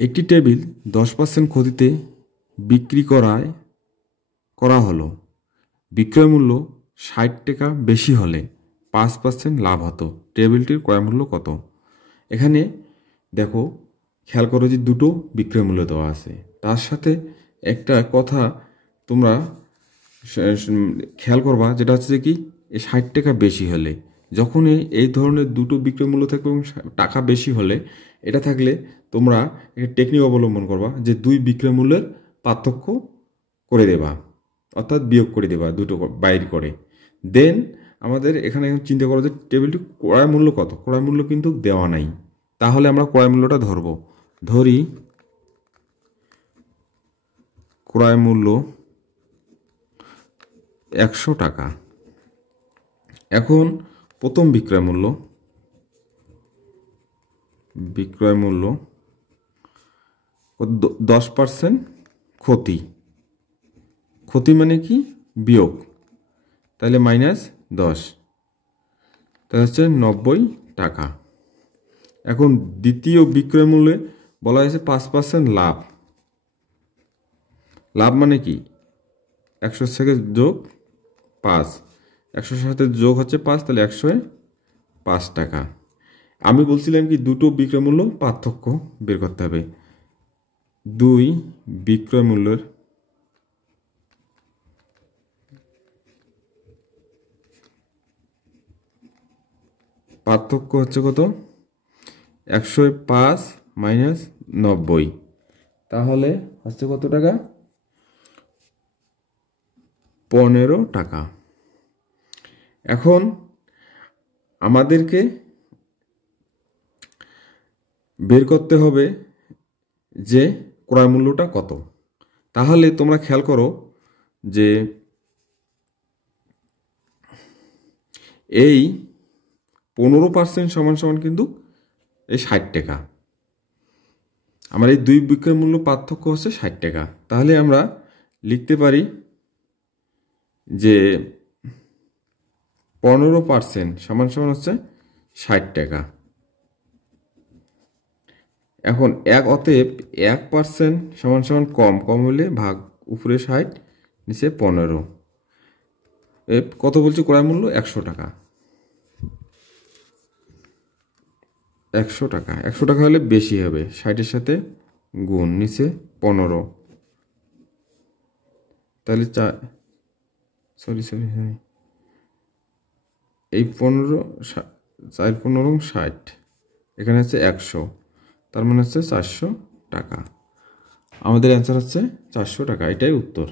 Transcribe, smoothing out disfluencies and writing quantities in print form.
একটি টেবিল 10% ক্ষতিতে বিক্রি করা হলো। বিক্রয় মূল্য 60 টাকা বেশি হলে 5% লাভ হতো। টেবিলটির ক্রয় মূল্য কত? এখানে দেখো, খেয়াল করো যে দুটো বিক্রয় মূল্য দেওয়া আছে, তার সাথে একটা কথা তোমরা খেয়াল করবা, যেটা হচ্ছে কি 60 টাকা বেশি হলে, যখনই এই ধরনের দুটো বিক্রয় মূল্য থাকবে এবং টাকা বেশি হলে, এটা থাকলে তোমরা একটা টেকনিক অবলম্বন করবা যে দুই বিক্রয় মূল্যের পার্থক্য করে দেবা, অর্থাৎ বিয়োগ করে দেবা দুটো বাইর করে। দেন আমাদের এখানে চিন্তা করো যে টেবিলটি ক্রয় মূল্য কত। ক্রয় মূল্য কিন্তু দেওয়া নাই, তাহলে আমরা ক্রয় মূল্যটা ধরি ক্রয় মূল্য 100 টাকা। এখন প্রথম বিক্রয় মূল্য 10% ক্ষতি মানে কি বিয়োগ, তাহলে -10, তাহলে হচ্ছে 90 টাকা। এখন দ্বিতীয় বিক্রয় মূল্যে বলা হয়েছে 5% লাভ মানে কি 100 থেকে যোগ 5, 100 সাথে যোগ হচ্ছে 5, তাহলে 105 টাকা। আমি বলছিলাম কি দুটো বিক্রয় মূল্য পার্থক্য বের করতে হবে। দুই বিক্রয় মূল্যের পার্থক্য হচ্ছে কত? 105 - 90, তাহলে হচ্ছে কত টাকা? 15 টাকা। এখন আমাদেরকে বের করতে হবে যে ক্রয় মূল্যটা কত। তাহলে তোমরা খেয়াল করো যে এই 15% সমান কিন্তু এই 60 টাকা। আমার এই দুই বিক্রয় মূল্য পার্থক্য হচ্ছে 60 টাকা। তাহলে আমরা লিখতে পারি যে 15% সমান হচ্ছে 60 টাকা। এখন অতএব 1% সমান কম হলে ভাগ, উপরে 60 নিচে 15। কত বলছে ক্রয় মূল্য? 100 টাকা। 100 টাকা 100 টাকা হলে বেশি হবে, 60-এর সাথে গুণ, নিচে 15, তাহলে সরি এই 15 4 15 60, এখানে হচ্ছে 100, তার মানে হচ্ছে 400 টাকা। আমাদের অ্যান্সার হচ্ছে 400 টাকা, এটাই উত্তর।